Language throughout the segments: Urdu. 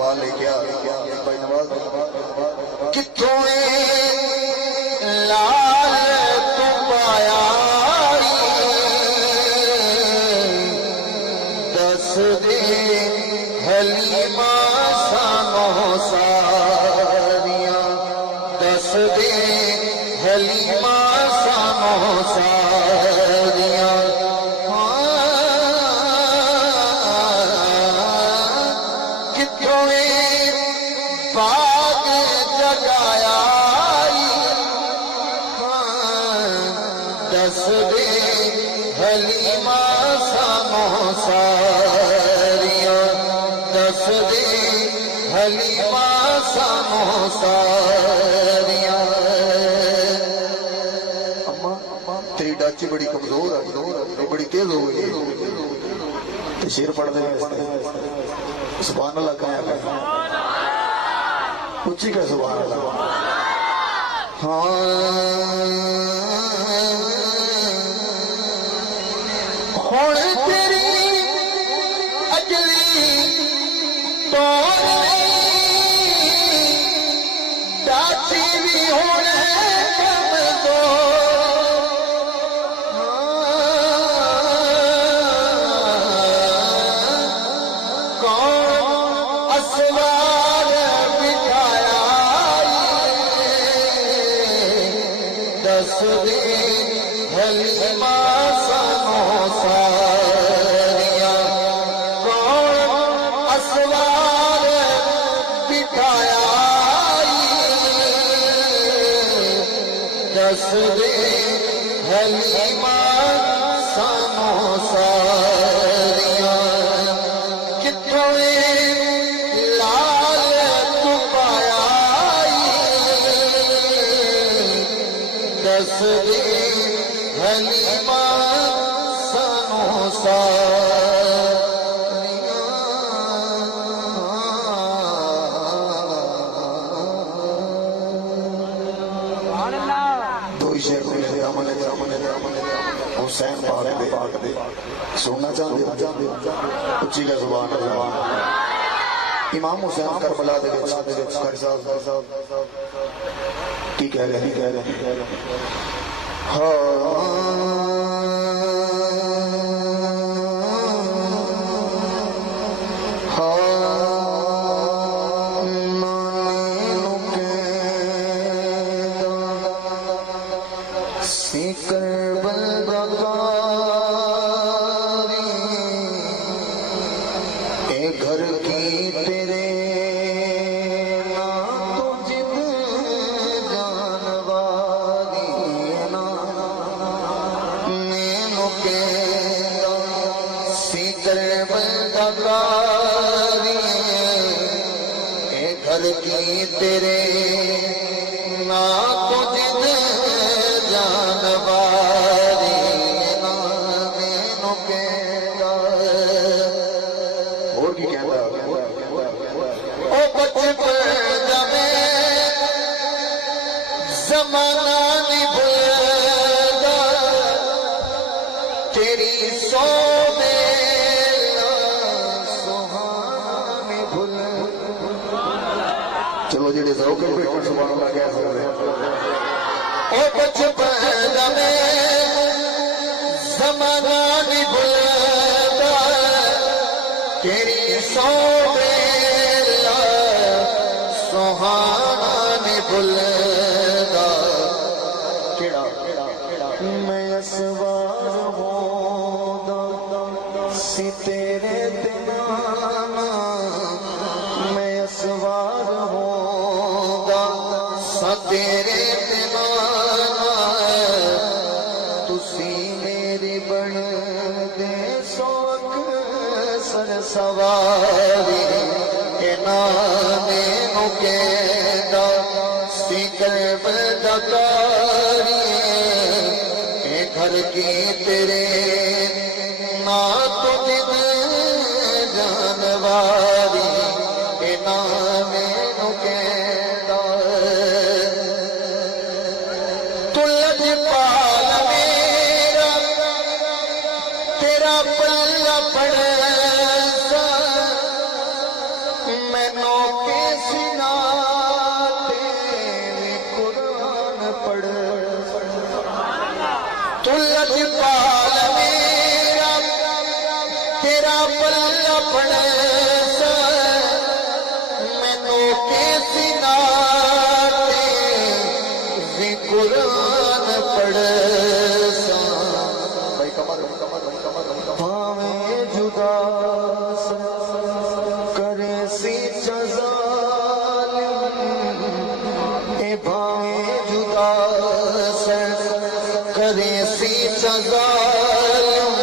لے کے بھائی نواز کتوں لال تو پایا دس دے حلیمہ سانو ساریاں دس دے حلیمہ سانو ساریاں باغ جگایا دس دے حلیمہ سانو ساریاں دس دے حلیمہ سانو ساریاں اماں تیری ڈاچی بڑی کمزور ہے بڑی تیز ہو گئی شیر پڑھ دے سبحان اللہ کہا اچھی کا سبحان اللہ ہون تیری اجلی توڑ ڈاچی بھی ہونے کم دو کون اسوار بٹھایا دس دے حلیمہ سانو ساریاں کون اسوار بٹھایا دس دے حلیمہ سانو ساریاں کتوں لال تو پایا دس دے حلیمہ سانو ساریاں دو ہی شہر میں دے حسین پاک دے سننا چاہتے اچھی کا زبان امام حسین کربلا دے قاری صاحب کی کہہ رہے گھر کی تیرے نا تو جد جانواری نا مینو کے سیکر بندگاری گھر کی تیرے نا تو جد جانواری نا مینو کے زمانہ نہیں بھولدا تیری سو میلا سہانا نہیں بھول چلو جڑے ذوق بیٹھے سبحان اللہ کہہ سکتے او بچپن میں زمانہ نہیں بھولدا تیری سو میلا سہانا نہیں بھولدا میں اسوار ہوں سی تیرے دنانا میں اسوار ہوں سا تیرے دنانا تسی میری بن دے سوک سر سواری مینو کہندا سی کرب دکاری گھر کی تیرے نا تو جد جانواری نا مینو کہندا تو لجپال میرا تیرا پلہ پڑ سا مینو تیرا پلہ پڑے سا مینوں کیسی ناتے وی قرآن پڑھے سا بھائی کمر بھاویں جدا کرے سی ظالم اے بھاویں جدا کرے سی ظالم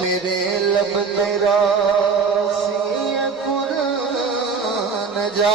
میرے لب تیرا سی قرآن جا